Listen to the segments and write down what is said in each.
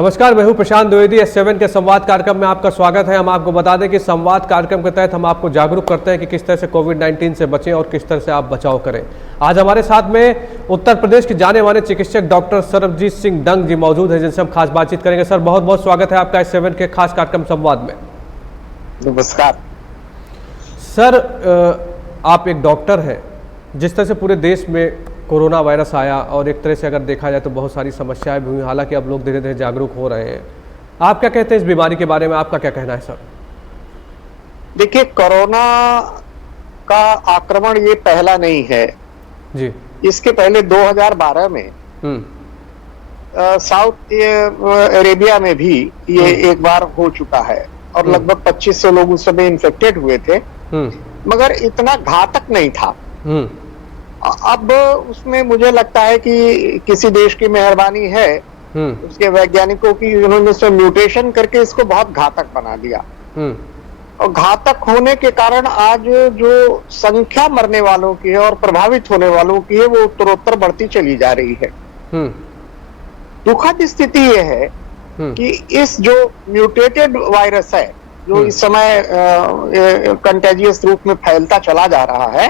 नमस्कार, मैं हूं प्रशांत द्विवेदी। S7 के संवाद कार्यक्रम में आपका स्वागत है। हम आपको बता दें कि संवाद कार्यक्रम के तहत हम आपको जागरूक करते हैं कि किस तरह से कोविड-19 से बचें और किस तरह से आप बचाव करें। आज हमारे साथ में उत्तर प्रदेश के जाने माने चिकित्सक डॉक्टर सरबजीत सिंह डंग जी मौजूद हैं, जिनसे हम खास बातचीत करेंगे। सर, बहुत बहुत स्वागत है आपका S7 के खास कार्यक्रम संवाद में। नमस्कार सर, आप एक डॉक्टर हैं। जिस तरह से पूरे देश में कोरोना वायरस आया और एक तरह से अगर देखा जाए तो बहुत सारी समस्याएं भी हुई, हालांकि अब लोग धीरे धीरे जागरूक हो रहे हैं। आप क्या कहते हैं इस बीमारी के बारे में? आपका क्या कहना है सर? देखिए, कोरोना का आक्रमण ये पहला नहीं है जी। इसके पहले 2012 में साउथ अरेबिया में भी ये एक बार हो चुका है और लगभग 2500 लोग उस समय इन्फेक्टेड हुए थे, मगर इतना घातक नहीं था। अब उसमें मुझे लगता है कि किसी देश की मेहरबानी है, उसके वैज्ञानिकों की, उन्होंने इसमें म्यूटेशन करके इसको बहुत घातक बना दिया। और घातक होने के कारण आज जो संख्या मरने वालों की है और प्रभावित होने वालों की है वो उत्तरोत्तर बढ़ती चली जा रही है। दुखद स्थिति ये है कि इस जो म्यूटेटेड वायरस है, जो इस समय कंटेजियस रूप में फैलता चला जा रहा है,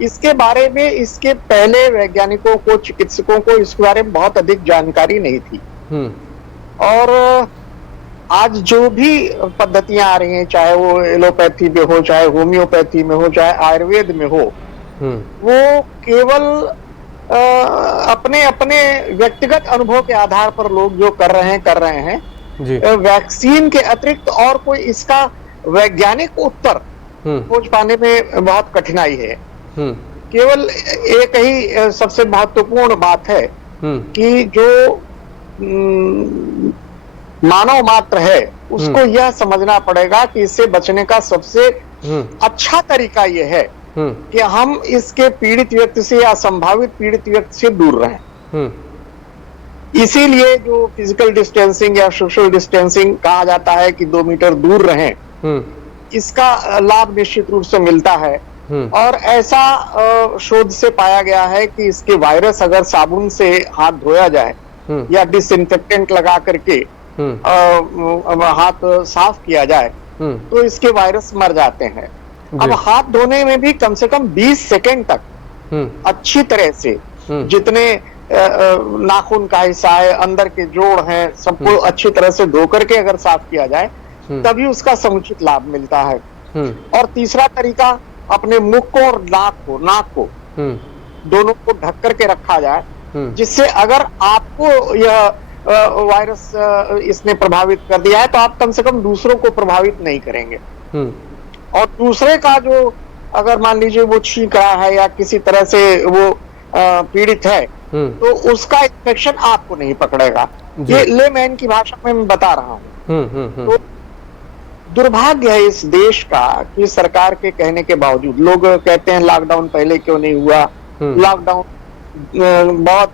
इसके बारे में इसके पहले वैज्ञानिकों को, चिकित्सकों को इसके बारे में बहुत अधिक जानकारी नहीं थी। और आज जो भी पद्धतियां आ रही हैं, चाहे वो एलोपैथी में हो, चाहे होम्योपैथी में हो, चाहे आयुर्वेद में हो, वो केवल अपने अपने व्यक्तिगत अनुभव के आधार पर लोग जो कर रहे हैं जी। वैक्सीन के अतिरिक्त और कोई इसका वैज्ञानिक उत्तर खोज पाने में बहुत कठिनाई है। केवल एक ही सबसे महत्वपूर्ण बात है कि जो मानव मात्र है उसको यह समझना पड़ेगा कि इससे बचने का सबसे अच्छा तरीका यह है कि हम इसके पीड़ित व्यक्ति से या संभावित पीड़ित व्यक्ति से दूर रहें। इसीलिए जो फिजिकल डिस्टेंसिंग या सोशल डिस्टेंसिंग कहा जाता है कि 2 मीटर दूर रहें, इसका लाभ निश्चित रूप से मिलता है। और ऐसा शोध से पाया गया है कि इसके वायरस अगर साबुन से हाथ धोया जाए या डिसइंफेक्टेंट लगा करके हाथ साफ किया जाए तो इसके वायरस मर जाते हैं। अब हाथ धोने में भी कम से कम 20 सेकेंड तक अच्छी तरह से, जितने नाखून का हिस्सा है, अंदर के जोड़ हैं, सबको अच्छी तरह से धो करके अगर साफ किया जाए तभी उसका समुचित लाभ मिलता है। और तीसरा तरीका, अपने मुख को और नाक को दोनों को ढक करके रखा जाए, जिससे अगर आपको यह वायरस इसने प्रभावित कर दिया है तो आप कम से कम दूसरों को प्रभावित नहीं करेंगे। और दूसरे का जो, अगर मान लीजिए वो छींक रहा है या किसी तरह से वो पीड़ित है तो उसका इन्फेक्शन आपको नहीं पकड़ेगा। ये लेमैन की भाषा में मैं बता रहा हूँ। तो दुर्भाग्य है इस देश का कि सरकार के कहने के बावजूद लोग कहते हैं लॉकडाउन पहले क्यों नहीं हुआ, लॉकडाउन बहुत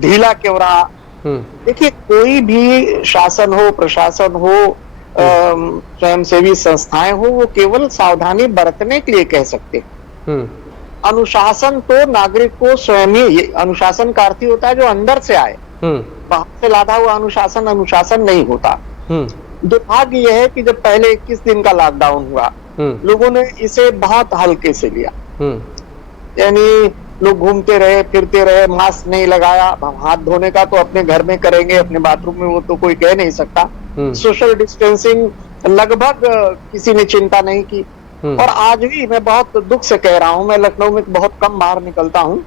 ढीला क्यों रहा। देखिए, कोई भी शासन हो, प्रशासन हो, स्वयंसेवी संस्थाएं हो, वो केवल सावधानी बरतने के लिए कह सकते हैं। अनुशासन तो नागरिक को स्वयं ही, अनुशासन का अर्थ होता है जो अंदर से आए, बाहर से लादा हुआ अनुशासन नहीं होता। दुर्भाग्य यह है कि जब पहले 21 दिन का लॉकडाउन हुआ, लोगों ने इसे बहुत हल्के से लिया। यानी लोग घूमते रहे, फिरते रहे, मास्क नहीं लगाया। हाथ धोने का तो अपने घर में करेंगे, अपने बाथरूम में, वो तो कोई कह नहीं सकता। सोशल डिस्टेंसिंग लगभग किसी ने चिंता नहीं की। और आज भी मैं बहुत दुख से कह रहा हूं, मैं लखनऊ में बहुत कम बाहर निकलता हूं,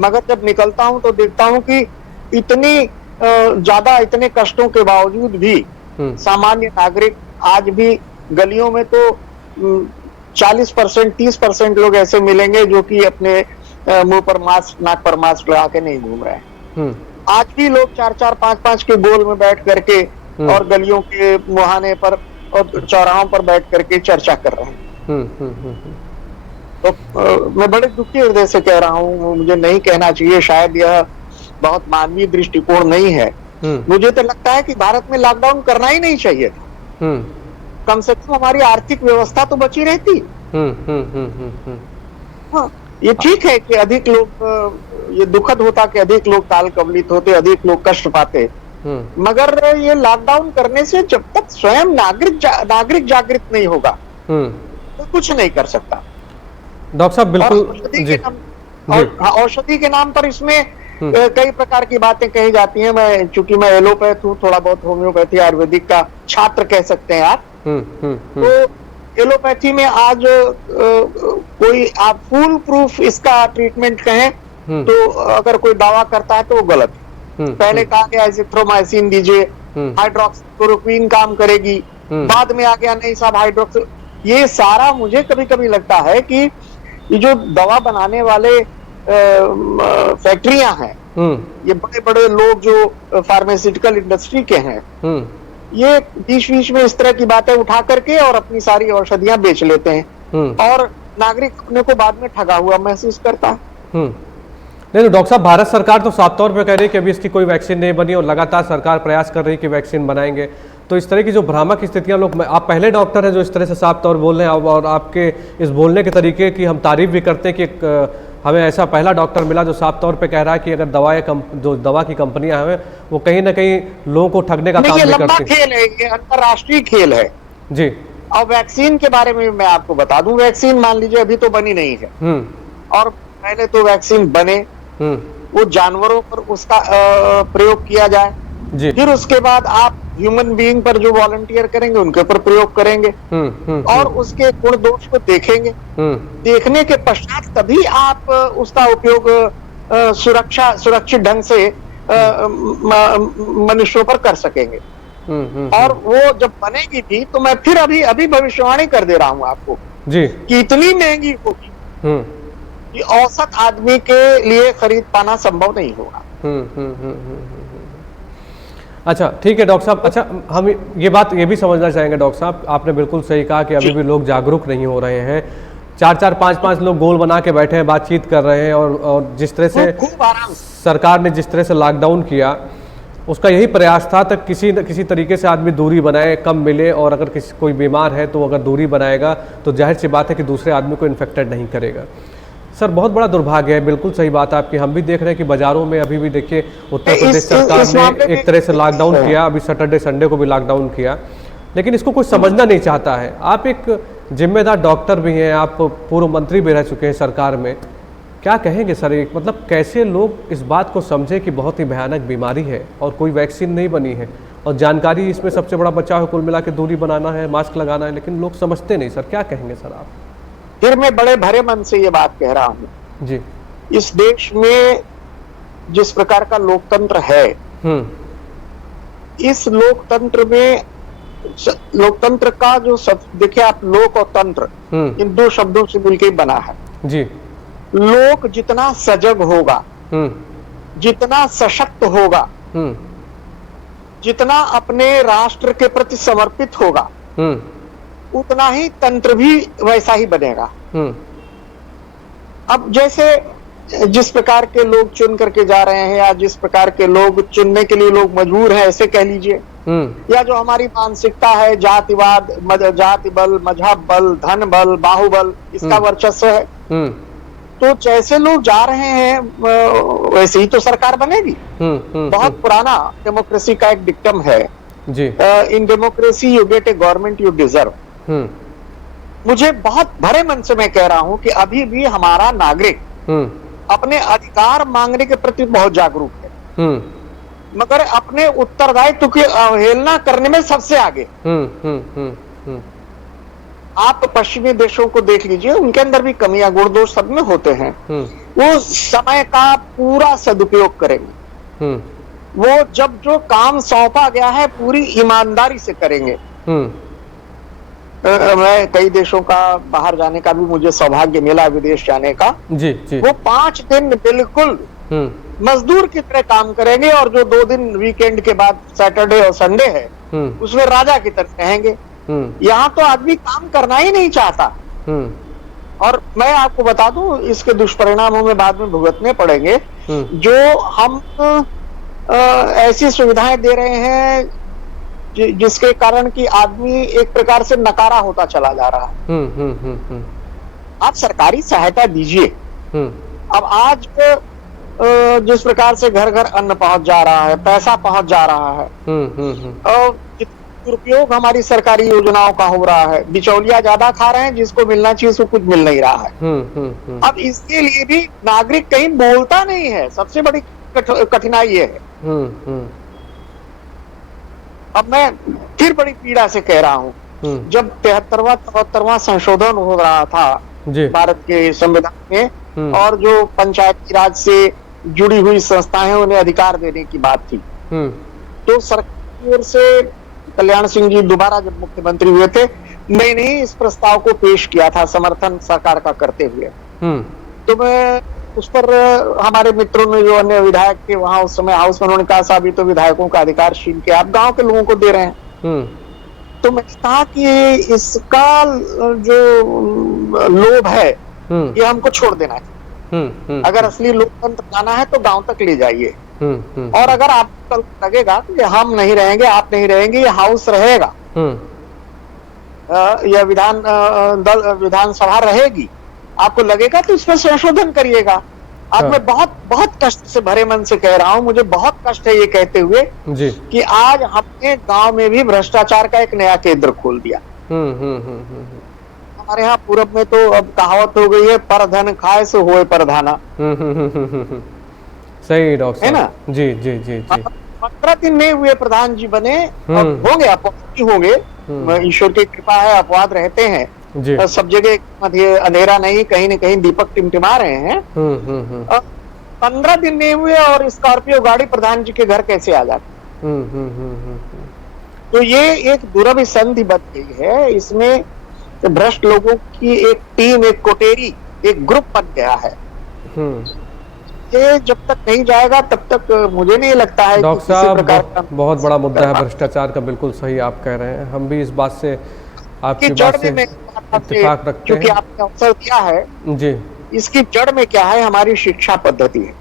मगर जब निकलता हूं तो देखता हूं कि इतनी ज्यादा, इतने कष्टों के बावजूद भी सामान्य नागरिक आज भी गलियों में तो 40%, 30% लोग ऐसे मिलेंगे जो कि अपने मुंह पर मास्क, नाक पर मास्क लगा के नहीं घूम रहे हैं। आज भी लोग 4-4, 5-5 के गोल में बैठ करके और गलियों के मुहाने पर और चौराहों पर बैठ करके चर्चा कर रहे हैं। तो मैं बड़े दुखी हृदय से कह रहा हूँ, मुझे नहीं कहना चाहिए, शायद यह बहुत मानवीय दृष्टिकोण नहीं है। मुझे तो लगता है कि भारत में लॉकडाउन करना ही नहीं चाहिए था। कम से कम हमारी आर्थिक व्यवस्था तो बची रहती। हाँ, ये ठीक है कि अधिक लोग, ये दुखद होता कि अधिक लोग काल कवलित होते, अधिक लोग कष्ट पाते, मगर ये लॉकडाउन करने से जब तक स्वयं नागरिक जागृत नहीं होगा तो कुछ नहीं कर सकता। डॉक्टर साहब बिल्कुल औषधि के नाम पर इसमें कई प्रकार की बातें कही जाती हैं। चूंकि मैं एलोपैथ हूँ, थोड़ा बहुत होम्योपैथी आयुर्वेदिक का छात्र कह सकते हैं आप। तो एलोपैथी में आज कोई आप फुल प्रूफ इसका ट्रीटमेंट कहें तो अगर कोई दावा करता है तो वो गलत है। पहले कहा गया एजिथ्रोमाइसिन दीजिए, हाइड्रोक्सीक्लोरोक्वीन काम करेगी, बाद में आ गया नहीं साहब हाइड्रोक्सी। ये सारा मुझे कभी कभी लगता है कि ये जो दवा बनाने वाले फैक्ट्रियां हैं, ये बड़े बड़े लोग जो फार्मास्यूटिकल इंडस्ट्री के हैं, ये बीच बीच में इस तरह की बातें उठा करके और अपनी सारी औषधियां बेच लेते हैं और नागरिक अपने को बाद में ठगा हुआ महसूस करता है। नहीं तो डॉक्टर साहब, भारत सरकार तो साफ तौर पे कह रही है कि अभी इसकी कोई वैक्सीन नहीं बनी और लगातार सरकार प्रयास कर रही है कि वैक्सीन बनाएंगे। तो इस तरह की जो भ्रामक स्थितियां लोग, आप पहले डॉक्टर हैं जो इस तरह से साफ तौर बोल रहे हैं और आपके इस बोलने के तरीके की हम तारीफ भी करते हैं कि हमें ऐसा पहला डॉक्टर मिला जो साफ तौर पे कह रहा है कि अगर जो दवा की कंपनियां हैं वो कहीं ना कहीं लोगों को ठगने का काम नहीं करती। खेल है, ये अंतर्राष्ट्रीय खेल है जी। और वैक्सीन के बारे में मैं आपको बता दूं, वैक्सीन मान लीजिए अभी तो बनी नहीं है और पहले तो वैक्सीन बने, वो जानवरों पर उसका प्रयोग किया जाए जी। फिर उसके बाद आप ह्यूमन बीइंग पर जो वॉलंटियर करेंगे उनके ऊपर प्रयोग करेंगे और उसके गुण दोष को देखेंगे। देखने के पश्चात तभी आप उसका उपयोग सुरक्षित ढंग से मनुष्यों पर कर सकेंगे। और वो जब बनेगी भी तो मैं फिर अभी भविष्यवाणी कर दे रहा हूं आपको जी कि इतनी महंगी होगी कि औसत आदमी के लिए खरीद पाना संभव नहीं होगा। अच्छा ठीक है डॉक्टर साहब। अच्छा, हम ये बात ये भी समझना चाहेंगे डॉक्टर साहब, आपने बिल्कुल सही कहा कि अभी भी लोग जागरूक नहीं हो रहे हैं। 4-4, 5-5 लोग गोल बना के बैठे हैं, बातचीत कर रहे हैं और जिस तरह से सरकार ने जिस तरह से लॉकडाउन किया उसका यही प्रयास था तक किसी न किसी तरीके से आदमी दूरी बनाए, कम मिले और अगर कोई बीमार है तो अगर दूरी बनाएगा तो जाहिर सी बात है कि दूसरे आदमी को इन्फेक्टेड नहीं करेगा। सर बहुत बड़ा दुर्भाग्य है, बिल्कुल सही बात है आपकी। हम भी देख रहे हैं कि बाजारों में अभी भी देखिए उत्तर प्रदेश सरकार ने एक तरह से लॉकडाउन किया, अभी सैटरडे संडे को भी लॉकडाउन किया, लेकिन इसको कोई समझना नहीं चाहता है। आप एक जिम्मेदार डॉक्टर भी हैं, आप पूर्व मंत्री भी रह चुके हैं सरकार में, क्या कहेंगे सर? एक मतलब कैसे लोग इस बात को समझे कि बहुत ही भयानक बीमारी है और कोई वैक्सीन नहीं बनी है और जानकारी इसमें सबसे बड़ा बचाव है, कुल मिला के दूरी बनाना है, मास्क लगाना है, लेकिन लोग समझते नहीं। सर क्या कहेंगे सर आप? फिर मैं बड़े भरे मन से ये बात कह रहा हूं जी, इस देश में जिस प्रकार का लोकतंत्र है, इस लोकतंत्र में लोकतंत्र का जो देखिए आप, लोक और तंत्र इन दो शब्दों से मिलकर बना है जी। लोक जितना सजग होगा, जितना सशक्त होगा, जितना अपने राष्ट्र के प्रति समर्पित होगा, उतना ही तंत्र भी वैसा ही बनेगा। अब जैसे जिस प्रकार के लोग चुन करके जा रहे हैं या जिस प्रकार के लोग चुनने के लिए लोग मजबूर हैं, ऐसे कह लीजिए, या जो हमारी मानसिकता है जातिवाद, जाति बल, मजहब बल, धन बल, बाहुबल, इसका वर्चस्व है, तो जैसे लोग जा रहे हैं वैसे ही तो सरकार बनेगी। बहुत पुराना डेमोक्रेसी का एक डिक्टम है जी, in democracy you get a government you deserve. मुझे बहुत भरे मन से मैं कह रहा हूं कि अभी भी हमारा नागरिक अपने अधिकार मांगने के प्रति बहुत जागरूक है, मगर अपने उत्तरदायित्व की अवहेलना करने में सबसे आगे। आप पश्चिमी देशों को देख लीजिए, उनके अंदर भी कमियां गुण दोष सब में होते हैं। वो समय का पूरा सदुपयोग करेंगे, वो जब जो काम सौंपा गया है पूरी ईमानदारी से करेंगे। मैं कई देशों का बाहर जाने का भी मुझे सौभाग्य मिला, विदेश जाने का जी, जी। वो 5 दिन बिल्कुल मजदूर की तरह काम करेंगे और जो 2 दिन वीकेंड के बाद सैटरडे और संडे है उसमें राजा की तरह रहेंगे। यहाँ तो आदमी काम करना ही नहीं चाहता। और मैं आपको बता दूं, इसके दुष्परिणाम हमें बाद में भुगतने पड़ेंगे। जो हम ऐसी सुविधाएं दे रहे हैं जिसके कारण कि आदमी एक प्रकार से नकारा होता चला जा रहा है। आप सरकारी सहायता दीजिए। अब आज जिस प्रकार से घर घर अन्न पहुंच जा रहा है, पैसा पहुंच जा रहा है, और दुरुपयोग हमारी सरकारी योजनाओं का हो रहा है, बिचौलिया ज्यादा खा रहे हैं, जिसको मिलना चाहिए उसको कुछ मिल नहीं रहा है। अब इसके लिए भी नागरिक कहीं बोलता नहीं है, सबसे बड़ी कठिनाई ये है। अब मैं फिर बड़ी पीड़ा से कह रहा हूँ, जब 73वां संशोधन हो रहा था भारत के संविधान में, और जो पंचायती राज से जुड़ी हुई संस्थाएं उन्हें अधिकार देने की बात थी, तो सरकार की ओर से कल्याण सिंह जी दोबारा जब मुख्यमंत्री हुए थे, मैंने ही इस प्रस्ताव को पेश किया था, समर्थन सरकार का करते हुए। तो मैं उस पर हमारे मित्रों ने, जो अन्य विधायक थे वहां उस समय हाउस में, उन्होंने कहा साहब ये तो विधायकों का अधिकार छीन के आप गांव के लोगों को दे रहे हैं। तो मैंने कहा कि इसका जो लोभ है ये हमको छोड़ देना है। अगर असली लोकतंत्र लाना है तो गांव तक ले जाइए, और अगर आपको लगेगा कि हम नहीं रहेंगे, आप नहीं रहेंगे, ये हाउस रहेगा, यह विधानसभा रहेगी, आपको लगेगा तो इसमें संशोधन करिएगा। आज मैं बहुत बहुत कष्ट से भरे मन से कह रहा हूं, मुझे बहुत कष्ट है ये कहते हुए कि आज हमने गांव में भी भ्रष्टाचार का एक नया केंद्र खोल दिया। हमारे यहाँ पूरब में तो अब कहावत हो गई है, पर धन खाए सो होए परधाना। सही डॉक्टर है ना? जी जी जी जी। 15 दिन नहीं हुए प्रधान जी बने, होंगे अपवाद होंगे, ईश्वर की कृपा है, अपवाद रहते हैं जी। सब जगह अंधेरा नहीं, कहीं न कहीं दीपक टिमटिमा रहे हैं। 15 दिन नहीं हुए और स्कॉर्पियो गाड़ी प्रधान जी के घर कैसे आ जाती। तो ये एक दुर्लभ संधि बन गई है, इसमें भ्रष्ट लोगों की एक टीम, एक कोटेरी, एक ग्रुप बन गया है। ये जब तक नहीं जाएगा तब तक मुझे नहीं लगता है। डॉक्टर साहब बहुत बड़ा मुद्दा है भ्रष्टाचार का, बिल्कुल सही आप कह रहे हैं, हम भी इस बात से आपकी बात से इत्तेफाक रखते क्योंकि आपने अवसर दिया है जी। इसकी जड़ में क्या है? हमारी शिक्षा पद्धति है।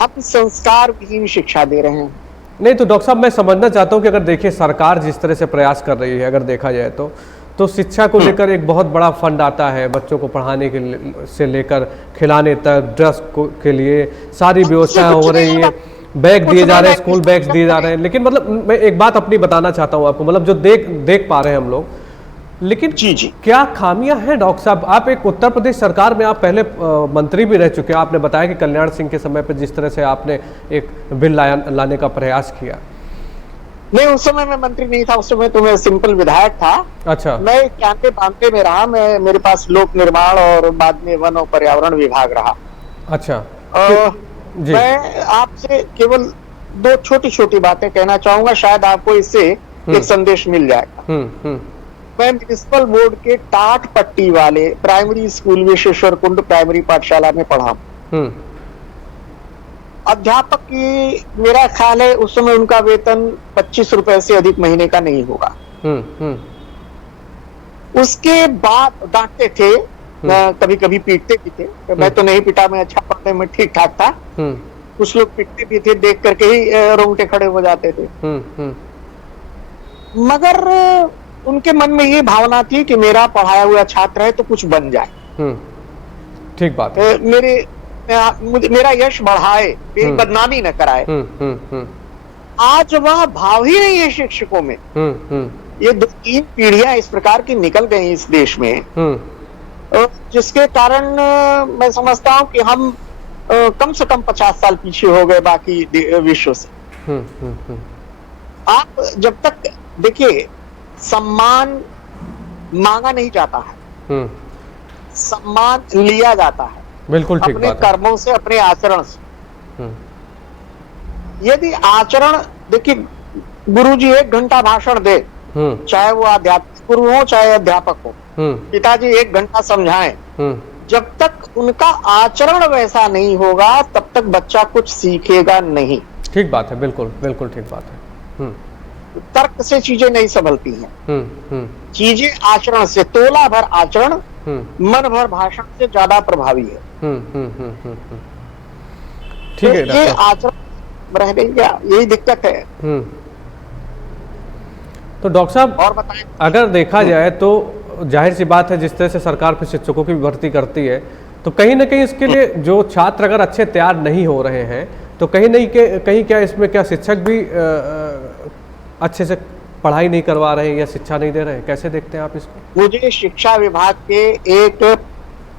हम संस्कार विहीन शिक्षा दे रहे हैं। नहीं तो डॉक्टर साहब मैं समझना चाहता हूँ कि अगर देखिए सरकार जिस तरह से प्रयास कर रही है, अगर देखा जाए तो शिक्षा को लेकर एक बहुत बड़ा फंड आता है, बच्चों को पढ़ाने के से लेकर खिलाने तक, ड्रेस के लिए सारी व्यवस्थाएं हो रही है, बैग दिए जा रहे हैं, स्कूल बैग्स दिए जा रहे हैं। लेकिन मतलब मैं एक बात अपनी बताना चाहता हूँ आपको, मतलब जो देख पा रहे हैं हम लोग, लेकिन जी क्या खामियां हैं डॉक्टर साहब? आप एक उत्तर प्रदेश सरकार में आप पहले मंत्री भी रह चुके हैं, आपने बताया कि कल्याण सिंह के समय पर जिस तरह से आपने एक बिल लाने का प्रयास किया। नहीं, उस समय मैं मंत्री नहीं था, उस समय तो मैं सिंपल विधायक था। अच्छा। मैं 91-92 में रहा, मेरे पास लोक निर्माण और बाद में वन और पर्यावरण विभाग रहा। अच्छा। मैं आपसे केवल 2 छोटी बातें कहना चाहूंगा, शायद आपको इससे एक संदेश मिल जाएगा। मैं म्युनिसिपल बोर्ड के टाट पट्टी वाले प्राइमरी स्कूल विश्वेश्वर कुंड प्राइमरी पाठशाला में पढ़ा। अध्यापक की मेरा ख्याल है उस समय उनका वेतन 25 रुपए से अधिक महीने का नहीं होगा। उसके बाद डांटते थे, कभी कभी पीटते भी थे। मैं तो नहीं पिटा, मैं अच्छा पढ़ने में ठीक ठाक था। कुछ लोग पीटते भी थे, देख करके ही रोंगटे खड़े हो जाते थे। मगर उनके मन में ये भावना थी कि मेरा पढ़ाया हुआ छात्र है तो कुछ बन जाए। ठीक बात है। मेरा यश बढ़ाए, मेरी बदनामी न कराए। आज वह भाव ही नहीं है शिक्षकों में। ये 2-3 पीढ़ियां इस प्रकार की निकल गई इस देश में, जिसके कारण मैं समझता हूं कि हम कम से कम 50 साल पीछे हो गए बाकी विश्व से। आप जब तक देखिए, सम्मान मांगा नहीं जाता है, सम्मान लिया जाता है। बिल्कुल ठीक अपने बात है। कर्मों से, अपने आचरण से। यदि आचरण, देखिए गुरुजी 1 घंटा भाषण दे, चाहे वो आध्यात्मिक गुरु हो चाहे अध्यापक हो, पिताजी 1 घंटा समझाएं, जब तक उनका आचरण वैसा नहीं होगा तब तक बच्चा कुछ सीखेगा नहीं। ठीक बात है, बिल्कुल बिल्कुल ठीक बात है। तर्क से चीजें नहीं संभलती हैं। चीजें आचरण से, तोला भर आचरण मन भर भाषण से ज्यादा प्रभावी है। ठीक है। ये आचरण रह नहीं गया, यही दिक्कत है। तो डॉक्टर साहब और बताएं, अगर देखा जाए तो जाहिर सी बात है, जिस तरह से सरकार फिर शिक्षकों की भर्ती करती है तो कहीं ना कहीं इसके लिए जो छात्र अगर अच्छे तैयार नहीं हो रहे हैं तो कहीं क्या इसमें क्या शिक्षक भी अच्छे से पढ़ाई नहीं करवा रहे हैं या शिक्षा नहीं दे रहे हैं, कैसे देखते हैं आप इसको? मुझे शिक्षा विभाग के एक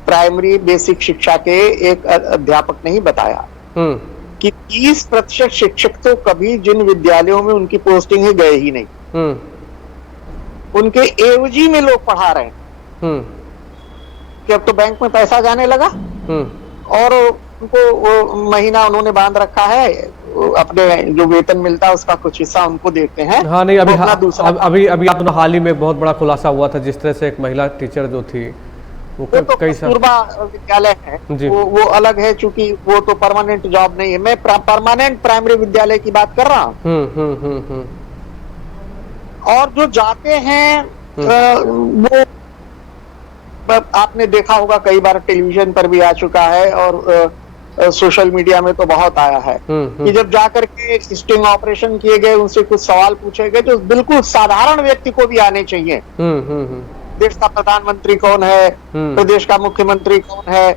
प्राइमरी बेसिक शिक्षा के एक अध्यापक ने ही बताया कि 30% शिक्षक तो कभी जिन विद्यालयों में उनकी पोस्टिंग है गए ही नहीं, उनके एवजी में लोग पढ़ा रहे हैं कि अब तो बैंक में पैसा जाने लगा और उनको वो महीना उन्होंने बांध रखा है, अपने जो वेतन मिलता है उसका कुछ हिस्सा उनको देते हैं। हाँ नहीं, अभी अपना हाल ही में बहुत बड़ा खुलासा हुआ था जिस तरह से एक महिला टीचर जो थी वो तो कस्तूरबा विद्यालय है वो अलग है, चूंकि वो तो परमानेंट जॉब नहीं है। मैं परमानेंट प्राइमरी विद्यालय की बात कर रहा हूँ। और जो जाते हैं वो आपने देखा होगा, कई बार टेलीविजन पर भी आ चुका है और सोशल मीडिया में तो बहुत आया है कि जब जाकर के स्टिंग ऑपरेशन किए गए, उनसे कुछ सवाल पूछे गए जो बिल्कुल साधारण व्यक्ति को भी आने चाहिए। देश का प्रधानमंत्री कौन है, प्रदेश का मुख्यमंत्री कौन है,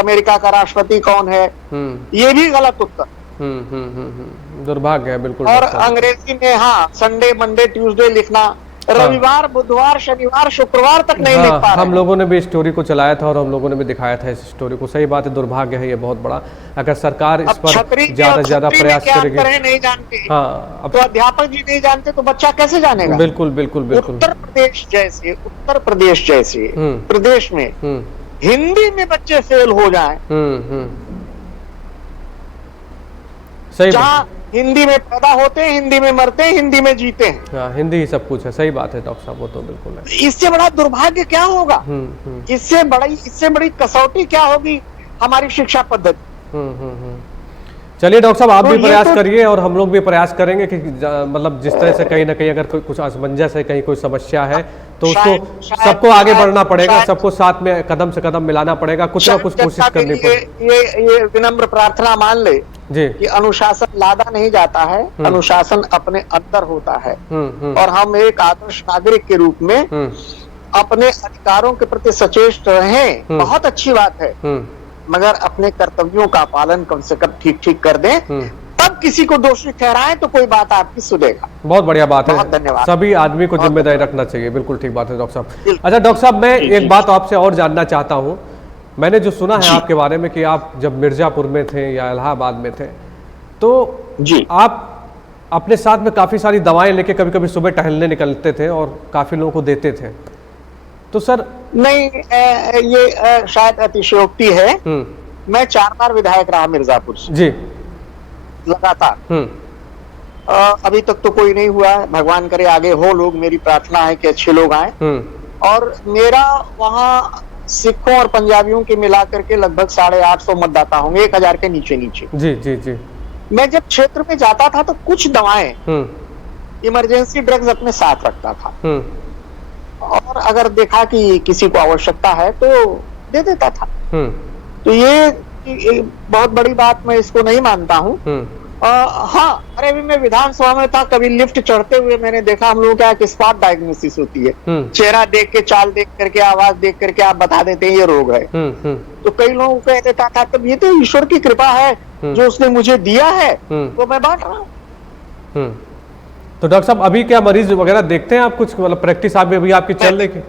अमेरिका का राष्ट्रपति कौन है, ये भी गलत उत्तर। दुर्भाग्य है बिल्कुल। और अंग्रेजी में हाँ संडे मंडे ट्यूसडे लिखना, रविवार बुधवार शनिवार शुक्रवार तक नहीं लिख पा रहे। हम लोगों ने भी स्टोरी को चलाया था और हम लोगों ने भी दिखाया था इस स्टोरी को। सही बात है, दुर्भाग्य है ये बहुत बड़ा। अगर सरकार इस पर ज्यादा से ज्यादा प्रयास करेगी। नहीं जानते हाँ, तो अध्यापक जी नहीं जानते तो बच्चा कैसे जानेगा? बिल्कुल बिल्कुल बिल्कुल। उत्तर प्रदेश जैसे प्रदेश में हिंदी में बच्चे फेल हो जाए, जहाँ हिंदी में पैदा होते हैं, हिंदी में मरते हैं, हिंदी में जीते हैं। हाँ, हिंदी ही सब कुछ है। सही बात है डॉक्टर साहब, वो तो बिल्कुल है। इससे बड़ा दुर्भाग्य क्या होगा? इससे बड़ी कसौटी क्या होगी हमारी शिक्षा पद्धति? चलिए डॉक्टर साहब, आप भी प्रयास करिए और हम लोग भी प्रयास करेंगे कि मतलब जिस तरह से कहीं ना कहीं अगर कुछ असमंजस है, कहीं कोई समस्या है तो उसको सबको आगे बढ़ना पड़ेगा, सबको साथ में कदम से कदम मिलाना पड़ेगा, कुछ ना कुछ कोशिश करनी पड़ेगी। ये विनम्र प्रार्थना मान ले जी कि अनुशासन लादा नहीं जाता है, अनुशासन अपने अंदर होता है और हम एक आदर्श नागरिक के रूप में अपने अधिकारों के प्रति सचेत रहें, बहुत अच्छी बात है, मगर अपने कर्तव्यों का पालन कम से कम ठीक कर दें, तब किसी को दोषी ठहराएं तो कोई बात आपकी सुनेगा। बहुत बढ़िया बात है, धन्यवाद। सभी आदमी को जिम्मेदारी रखना चाहिए। बिल्कुल ठीक बात है डॉक्टर साहब। अच्छा डॉक्टर साहब, मैं एक बात आपसे और जानना चाहता हूँ। मैंने जो सुना है आपके बारे में कि आप जब मिर्जापुर में थे या इलाहाबाद में थे तो आप अपने साथ में काफी सारी दवाएं लेके कभी कभी सुबह टहलने निकलते थे और काफी लोगों को देते थे, तो सर नहीं ये शायद अतिशयोक्ति है। मैं 4 बार विधायक रहा मिर्जापुर से जी लगातार। अभी तक तो कोई नहीं हुआ, भगवान करे आगे हो लोग, मेरी प्रार्थना है कि अच्छे लोग आए। और मेरा वहाँ सिखों और पंजाबियों के मिलाकर के लगभग 850 मतदाता होंगे, 1000 के नीचे। जी जी जी। मैं जब क्षेत्र में जाता था तो कुछ दवाएं इमरजेंसी ड्रग्स अपने साथ रखता था और अगर देखा कि किसी को आवश्यकता है तो दे देता था। तो ये बहुत बड़ी बात मैं इसको नहीं मानता हूँ। हाँ, अरे अभी मैं विधानसभा में था, कभी लिफ्ट चढ़ते हुए मैंने देखा, हम लोग क्या एक स्पॉट डायग्नोसिस होती है, चेहरा देख के, चाल देख करके, आवाज देख करके आप बता देते हैं ये रोग है। तो कई लोगों को कह देता था तब ये तो ईश्वर की कृपा है जो उसने मुझे दिया है वो मैं बांट रहा हूँ। तो डॉक्टर साहब अभी क्या मरीज वगैरह देखते हैं आप? कुछ मतलब प्रैक्टिस अभी आपकी चल रही है?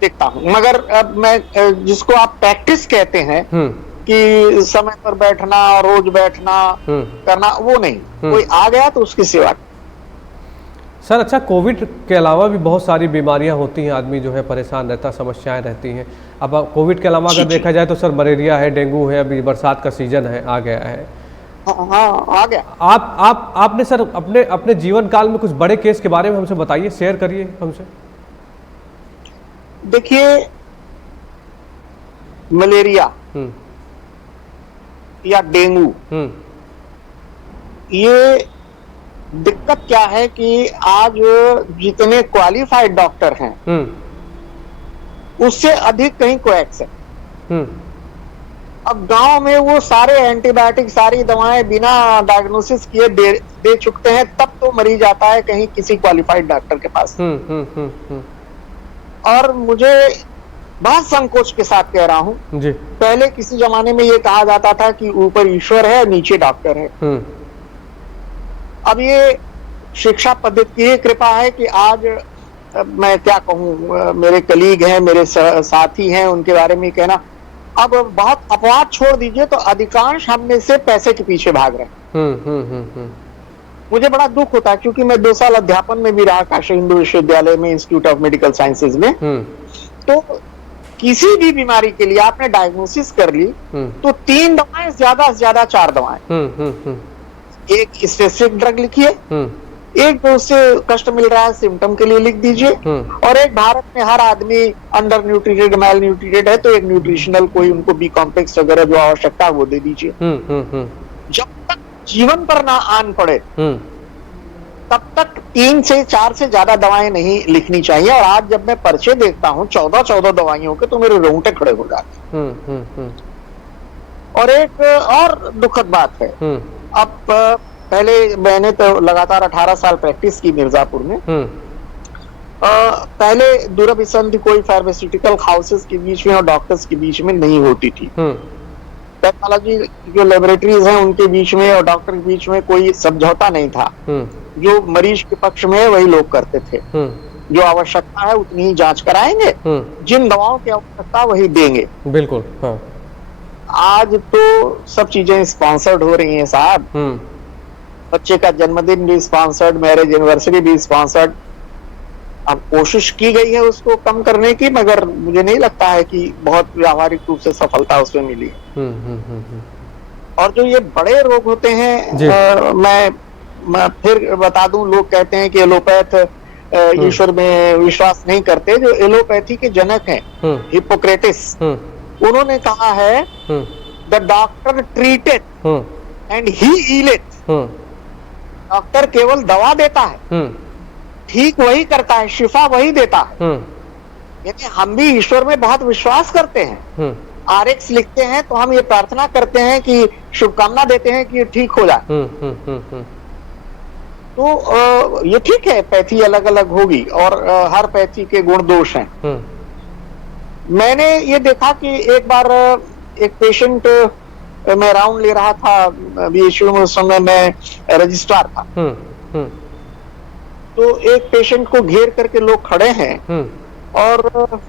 देखता हूँ, मगर अब मैं जिसको आप प्रैक्टिस कहते हैं कि समय पर बैठना, रोज बैठना करना, वो नहीं। कोई आ गया तो उसकी सेवा। सर अच्छा, कोविड के अलावा भी बहुत सारी बीमारियां होती हैं, आदमी जो है परेशान रहता, समस्याएं रहती हैं। अब कोविड के अलावा अगर देखा जाए तो सर मलेरिया है, डेंगू है, अभी बरसात का सीजन है, आ गया है। हाँ, आ गया। आपने सर अपने जीवन काल में कुछ बड़े केस के बारे में हमसे बताइए, शेयर करिए हमसे। देखिए, मलेरिया या डेंगू, ये दिक्कत क्या है कि आज जितने क्वालिफाइड डॉक्टर हैं उससे अधिक कहीं कोएक्स है। अब गांव में वो सारे एंटीबायोटिक, सारी दवाएं बिना डायग्नोसिस किए दे चुकते हैं, तब तो मरीज आता है कहीं किसी क्वालिफाइड डॉक्टर के पास। और मुझे बहुत संकोच के साथ कह रहा हूं जी। पहले किसी जमाने में ये कहा जाता था कि ऊपर ईश्वर है, नीचे डॉक्टर है। अब ये शिक्षा पद्धति की कृपा है कि आज मैं क्या कहूं, मेरे कलीग हैं, मेरे साथी हैं, उनके बारे में कहना, अब बहुत अपवाद छोड़ दीजिए तो अधिकांश हम में से पैसे के पीछे भाग रहे हैं। मुझे बड़ा दुख होता है क्योंकि मैं 2 साल अध्यापन में भी रहा काशी हिंदू विश्वविद्यालय में, इंस्टीट्यूट ऑफ मेडिकल साइंसेज में। तो किसी भी बीमारी के लिए आपने डायग्नोसिस कर ली तो 3 दवाएं, ज्यादा से ज्यादा 4 दवाएं। एक स्पेसिफिक ड्रग लिखिए, एक जो उससे कष्ट मिल रहा है सिम्टम के लिए लिख दीजिए, और एक भारत में हर आदमी अंडर न्यूट्रिटेड, मेल न्यूट्रिटेड है तो एक न्यूट्रिशनल कोई उनको बी कॉम्प्लेक्स वगैरह जो आवश्यकता है वो दे दीजिए। जब तक जीवन पर ना आन पड़े तब तक 3 से 4 से ज्यादा दवाएं नहीं लिखनी चाहिए। और आज जब मैं पर्चे देखता हूँ 14 दवाइयों के तो मेरे रोंगटे खड़े हो जाते हैं। और एक और दुखद बात है, अब पहले मैंने तो लगातार 18 साल प्रैक्टिस की मिर्जापुर में। पहले दूरभिसंधि कोई फार्मास्यूटिकल हाउसेस के बीच में और डॉक्टर्स के बीच में नहीं होती थी। पैथोलॉजी जो लेबोरेटरीज हैं उनके बीच में और डॉक्टर के बीच में कोई समझौता नहीं था। जो मरीज के पक्ष में है वही लोग करते थे। जो आवश्यकता है उतनी ही जांच कराएंगे, जिन दवाओं की आवश्यकता वही देंगे। बिल्कुल। हाँ। आज तो सब चीजें स्पॉन्सर्ड हो रही हैं साहब। बच्चे का जन्मदिन भी स्पॉन्सर्ड, मैरिज एनिवर्सरी भी स्पॉन्सर्ड। अब कोशिश की गई है उसको कम करने की, मगर मुझे नहीं लगता है कि बहुत व्यावहारिक रूप से सफलता उसमें मिली। और जो ये बड़े रोग होते हैं, मैं फिर बता दूं, लोग कहते हैं कि एलोपैथ ईश्वर में विश्वास नहीं करते। जो एलोपैथी के जनक हैं हिप्पोक्रेटिस, उन्होंने कहा है the doctor treated and he healeth. Doctor केवल दवा देता है, ठीक वही करता है, शिफा वही देता है। यानी हम भी ईश्वर में बहुत विश्वास करते हैं। RX लिखते हैं तो हम ये प्रार्थना करते हैं कि शुभकामना देते हैं कि ये ठीक हो जाए। तो ये ठीक है, पैथी अलग अलग होगी और हर पैथी के गुण दोष हैं। मैंने ये देखा कि एक बार एक पेशेंट, मैं राउंड ले रहा था BHU में, उस समय मैं रजिस्ट्रार था। तो एक पेशेंट को घेर करके लोग खड़े हैं और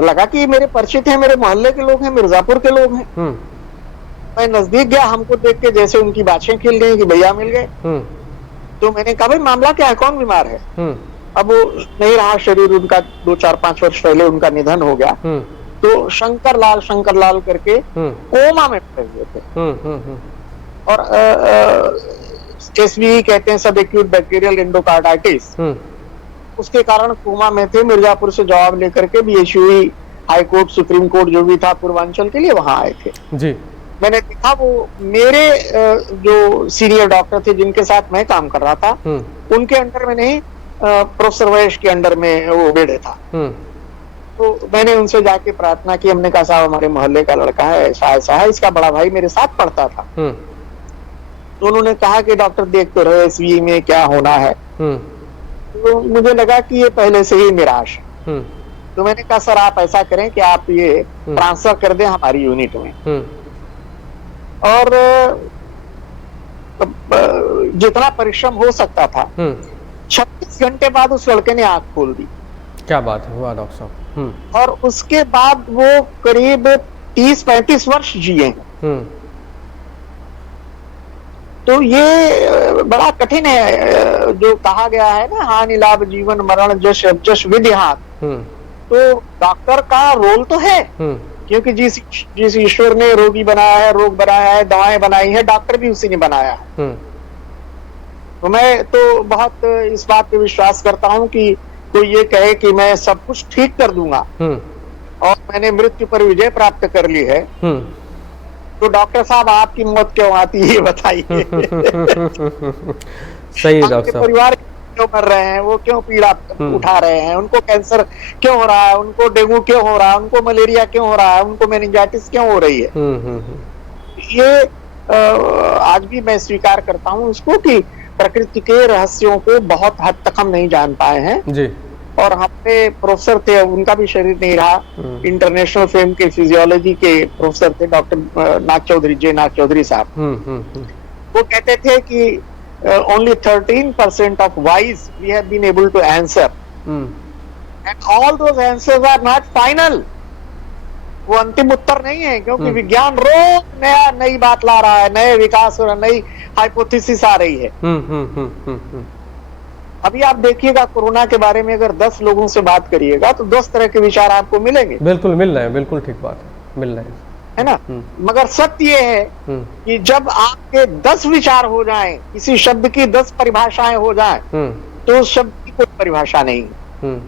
लगा कि मेरे परिचित हैं, मेरे मोहल्ले के लोग हैं, मिर्जापुर के लोग हैं। मैं नजदीक गया, हमको देख के जैसे उनकी बातें खिल गई कि भैया मिल गए। तो मैंने कहा भाई मामला क्या है, कौन बीमार है? अब वो नहीं रहा शरीर उनका, 2-4-5 वर्ष पहले उनका निधन हो गया। तो शंकर लाल करके कोमा में पड़े हुए थे। और SBE कहते हैं, सब एक्यूट बैक्टीरियल एंडोकार्डाइटिस, उसके कारण कोमा में थे। मिर्जापुर से जवाब लेकर के BHU high court, supreme court जो भी था पूर्वांचल के लिए, वहां आए थे जी। मैंने देखा वो मेरे जो सीनियर डॉक्टर थे जिनके साथ मैं काम कर रहा था, उनके अंडर में नहीं, प्रोफेसर वैश के अंडर में वो बेड़े था। तो मैंने उनसे जाके प्रार्थना की। हमने कहा साहब हमारे मोहल्ले का लड़का है, ऐसा है, इसका बड़ा भाई मेरे साथ पढ़ता था। तो उन्होंने कहा कि डॉक्टर देख तो रहे SBE में क्या होना है। तो मुझे लगा कि ये पहले से ही निराश है। तो मैंने कहा सर आप ऐसा करें कि आप ये ट्रांसफर कर दें हमारी यूनिट में। और जितना परिश्रम हो सकता था, 26 घंटे बाद उस लड़के ने आंख खोल दी। क्या बात है, वाह डॉक्टर साहब। और उसके बाद वो करीब 30-35 वर्ष जिए हैं। तो ये बड़ा कठिन है जो कहा गया है ना, हानि लाभ जीवन मरण जश विधि। तो डॉक्टर का रोल तो है, क्योंकि जिस ईश्वर ने रोगी बनाया है, रोग बनाया है, दवाएं बनाई है, डॉक्टर भी उसी ने बनाया है। तो मैं तो बहुत इस बात पे विश्वास करता हूं कि कोई ये कहे कि मैं सब कुछ ठीक कर दूंगा और मैंने मृत्यु पर विजय प्राप्त कर ली है, तो डॉक्टर साहब आपकी मौत क्यों आती है ये बताइए। सही डॉक्टर साहब। परिवार क्यों मर रहे हैं, वो क्यों पीड़ा उठा रहे हैं, उनको कैंसर क्यों हो रहा है, उनको डेंगू क्यों हो रहा है, उनको मलेरिया क्यों हो रहा है, उनको मेनिंजाइटिस क्यों हो रही है। ये आज भी मैं स्वीकार करता हूँ इसको कि प्रकृति के रहस्यों को बहुत हद तक हम नहीं जान पाए हैं जी। और हमारे प्रोफेसर थे, उनका भी शरीर नहीं रहा, इंटरनेशनल फेम के फिजियोलॉजी के प्रोफेसर थे डॉक्टर नाग चौधरी, जे नाग चौधरी साहब। वो कहते थे कि only 13% of whys we have been able to answer, and all those answers are not final. वो अंतिम उत्तर नहीं है, क्योंकि विज्ञान रोज नया नई बात ला रहा है, नए विकास और नई हाइपोथेसिस आ रही है। अभी आप देखिएगा कोरोना के बारे में अगर 10 लोगों से बात करिएगा तो 10 तरह के विचार आपको मिलेंगे। बिल्कुल मिल रहे हैं, बिल्कुल ठीक बात है, मिल रहे हैं, है ना। मगर सत्य ये है कि जब आपके 10 विचार हो जाएं, किसी शब्द की 10 परिभाषाएं हो जाएं, तो उस शब्द की कोई परिभाषा नहीं है।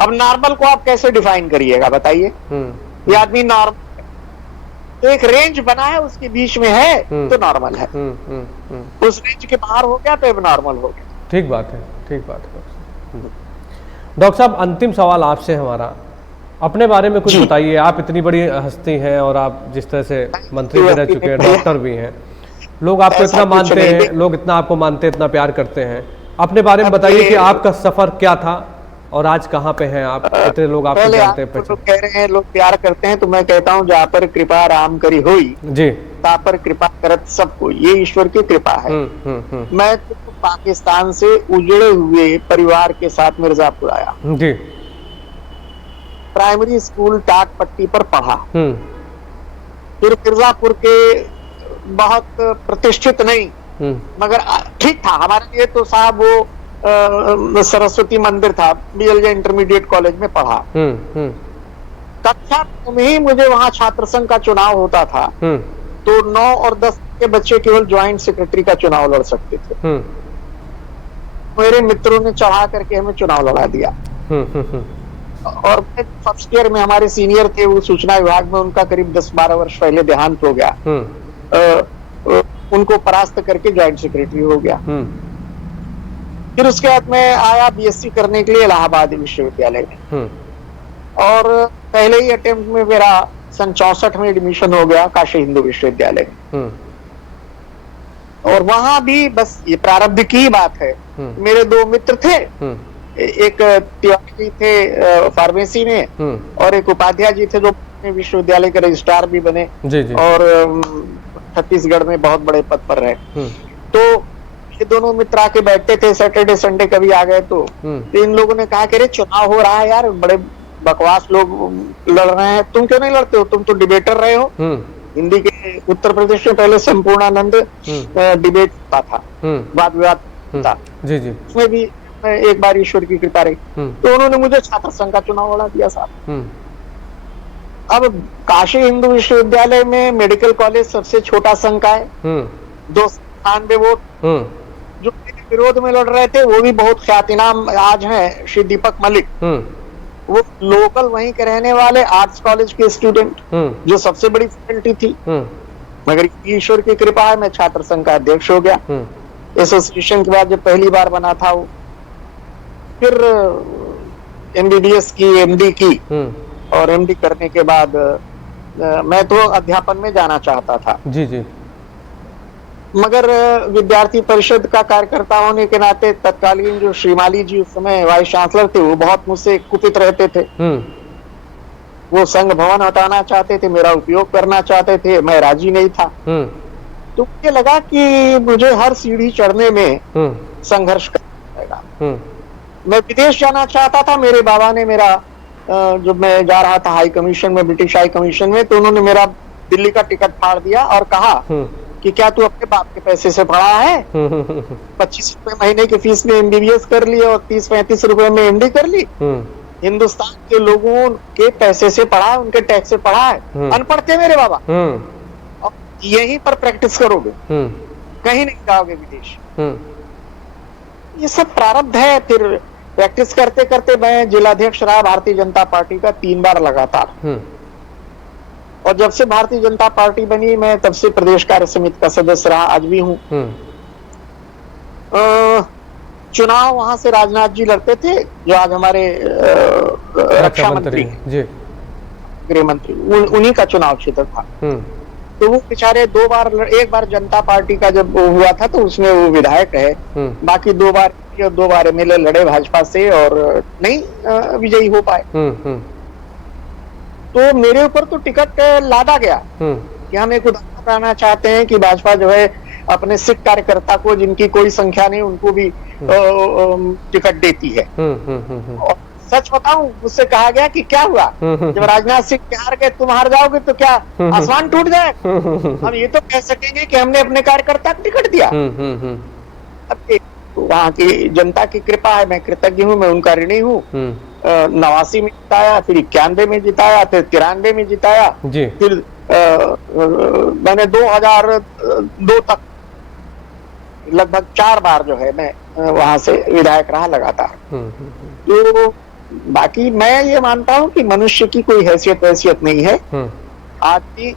अब नॉर्मल को आप कैसे डिफाइन करिएगा बताइए? ये आदमी नॉर्मल, तो एक रेंज बना है, उसके बीच में है तो नॉर्मल है, उस रेंज के बाहर हो गया तो अब नॉर्मल हो गया। ठीक बात है, ठीक बात है। डॉक्टर साहब, अंतिम सवाल आपसे हमारा, अपने बारे में कुछ बताइए। आप इतनी बड़ी हस्ती हैं और आप जिस तरह से मंत्री भी रह चुके हैं, डॉक्टर भी हैं, लोग आपको इतना मानते हैं, लोग इतना आपको मानते हैं, इतना प्यार करते हैं। अपने बारे में बताइए कि आपका सफर क्या था और आज कहाँ पे हैं आप? इतने लोग आपको जानते हैं, तो कह रहे हैं लोग प्यार करते हैं, तो मैं कहता हूँ जहाँ पर कृपा राम करी हुई जी, ता पर कृपा करत सबको, ये ईश्वर की कृपा है। मैं तो पाकिस्तान से उजड़े हुए परिवार के साथ मिर्जापुर आया जी, प्राइमरी स्कूल टाट पट्टी पर पढ़ा, फिर मिर्जापुर के बहुत प्रतिष्ठित नहीं मगर ठीक था हमारे लिए तो साहब, वो सरस्वती मंदिर था, बीएलजे इंटरमीडिएट कॉलेज में पढ़ा। कक्षा में ही मुझे वहां छात्र संघ का चुनाव होता था, तो 9 और 10 के बच्चे केवल ज्वाइंट सेक्रेटरी का चुनाव लड़ सकते थे। मेरे मित्रों ने चढ़ा करके हमें चुनाव लड़ा दिया, और फर्स्ट ईयर में हमारे सीनियर थे, वो सूचना विभाग में, उनका करीब 10-12 वर्ष पहले देहांत हो गया, उनको परास्त करके ज्वाइंट सेक्रेटरी हो गया। फिर उसके बाद मैं आया बीएससी करने के लिए इलाहाबाद विश्वविद्यालय में, और पहले ही अटेम्प्ट में मेरा सन 64 में एडमिशन हो गया काशी हिंदू विश्वविद्यालय में। और वहां भी बस ये प्रारब्ध की बात है, मेरे 2 मित्र थे, एक तिवारी जी थे फार्मेसी में, और एक उपाध्याय जी थे जो विश्वविद्यालय के रजिस्ट्रार भी बने और छत्तीसगढ़ में बहुत बड़े पद पर रहे। तो ये दोनों मित्र आके बैठते थे, सैटरडे संडे कभी आ गए तो इन लोगों ने कहा कि अरे चुनाव हो रहा है यार, बड़े बकवास लोग लड़ रहे हैं, तुम क्यों नहीं लड़ते हो, तुम तो डिबेटर रहे हो। हिंदी के उत्तर प्रदेश में पहले संपूर्णानंद डिबेट होता था, वाद विवाद था जी जी, उसमें भी एक बार ईश्वर की कृपा रही, तो उन्होंने मुझे छात्र संघ का चुनाव लड़ा दिया साहब। अब काशी हिंदू विश्वविद्यालय में मेडिकल कॉलेज सबसे छोटा संघ का है, 298 वोट। जो मेरे विरोध में लड़ रहे थे वो भी बहुत ख्यातिनाम आज हैं, श्री दीपक मलिक, वो लोकल वहीं के रहने वाले आर्ट्स कॉलेज के स्टूडेंट, जो सबसे बड़ी फैकल्टी थी। मगर ईश्वर की कृपा है, मैं छात्र संघ का अध्यक्ष हो गया। एसोसिएशन के बाद जब पहली बार बना था वो, फिर एमबीबीएस की, एमडी की, और एमडी करने के बाद मैं तो अध्यापन में जाना चाहता था जी जी, मगर विद्यार्थी परिषद का कार्यकर्ता होने के नाते तत्कालीन जो श्रीमाली जी उस समय वाइस चांसलर थे, वो बहुत मुझसे कुपित रहते थे। वो संघ भवन हटाना चाहते थे, मेरा उपयोग करना चाहते थे, मैं राजी नहीं था। तो मुझे लगा कि मुझे हर सीढ़ी चढ़ने में संघर्ष करना पड़ेगा। मैं विदेश जाना चाहता था, मेरे बाबा ने मेरा, जब मैं जा रहा था हाई कमीशन में, ब्रिटिश हाई कमीशन में, तो उन्होंने मेरा दिल्ली का टिकट फाड़ दिया और कहा कि क्या तू अपने बाप के पैसे से पढ़ा है? 25 रुपए महीने की फीस में एमबीबीएस कर ली और 30-35 रुपए में एमडी कर ली। हिंदुस्तान के लोगों के पैसे से पढ़ा है, उनके टैक्स से पढ़ा है। अनपढ़ थे मेरे बाबा, और यहीं पर प्रैक्टिस करोगे, कहीं नहीं जाओगे विदेश। ये सब प्रारब्ध है। फिर प्रैक्टिस करते करते मैं जिलाध्यक्ष रहा भारतीय जनता पार्टी का 3 बार लगातार, और जब से भारतीय जनता पार्टी बनी मैं तब से प्रदेश कार्य समिति का सदस्य रहा, आज भी हूँ। चुनाव वहां से राजनाथ जी लड़ते थे, जो आज हमारे रक्षा मंत्री, गृह मंत्री, उन्हीं का चुनाव क्षेत्र था। तो वो बेचारे 2 बार, एक बार जनता पार्टी का जब वो हुआ था तो उसमें वो विधायक है, बाकी 2 बार कि 2 बार एमएलए लड़े भाजपा से और नहीं विजयी हो पाए। तो मेरे ऊपर तो टिकट लादा गया कि हम एक उदाहरण बनाना चाहते हैं कि भाजपा जो है अपने सिख कार्यकर्ता को, जिनकी कोई संख्या नहीं, उनको भी टिकट देती है। और सच बताऊं, मुझसे कहा गया कि क्या हुआ जब राजनाथ सिंह बिहार गए, तुम हार जाओगे तो क्या आसमान टूट जाएगा? हम ये तो कह सकेंगे कि हमने अपने कार्यकर्ता को टिकट दिया। अब वहाँ की जनता की कृपा है, मैं कृतज्ञ हूँ, मैं उनका ऋणी हूँ। 89 में जिताया, फिर 91 में जिताया, फिर 93 में जिताया, फिर मैंने 2002 तक लगभग 4 बार जो है मैं वहां से विधायक रहा लगातार। तो बाकी मैं ये मानता हूं कि मनुष्य की कोई हैसियत नहीं है। आदमी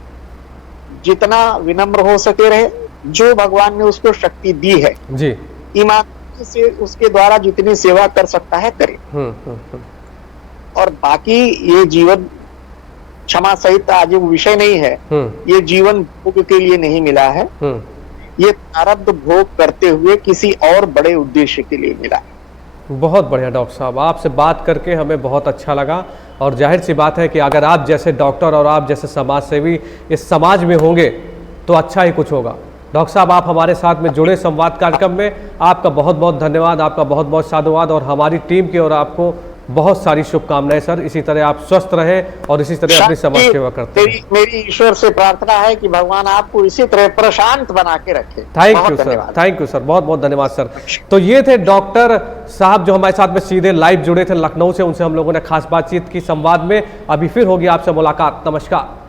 जितना विनम्र हो सके रहे, जो भगवान ने उसको शक्ति दी है जी, ईमानदारी से उसके द्वारा जितनी सेवा कर सकता है करे। और बाकी ये जीवन क्षमा सहित आज वो विषय नहीं है। ये जीवन भोग के लिए नहीं मिला है, ये प्रारब्ध भोग करते हुए किसी और बड़े उद्देश्य के लिए मिला है। बहुत बढ़िया डॉक्टर साहब, आपसे बात करके हमें बहुत अच्छा लगा। और जाहिर सी बात है कि अगर आप जैसे डॉक्टर और आप जैसे समाज सेवी इस समाज में होंगे तो अच्छा ही कुछ होगा। डॉक्टर साहब, आप हमारे साथ में जुड़े संवाद कार्यक्रम में, आपका बहुत बहुत धन्यवाद, आपका बहुत बहुत साधुवाद और हमारी टीम की और आपको बहुत सारी शुभकामनाएं सर। इसी तरह आप स्वस्थ रहें और इसी तरह अपनी समाज सेवा करते हैं। मेरी ईश्वर से प्रार्थना है कि भगवान आपको इसी तरह प्रशांत बना के रखे। Thank you sir, thank you sir, बहुत बहुत धन्यवाद सर। तो ये थे डॉक्टर साहब जो हमारे साथ में सीधे लाइव जुड़े थे लखनऊ से, उनसे हम लोगों ने खास बातचीत की संवाद में। अभी फिर होगी आपसे मुलाकात। नमस्कार।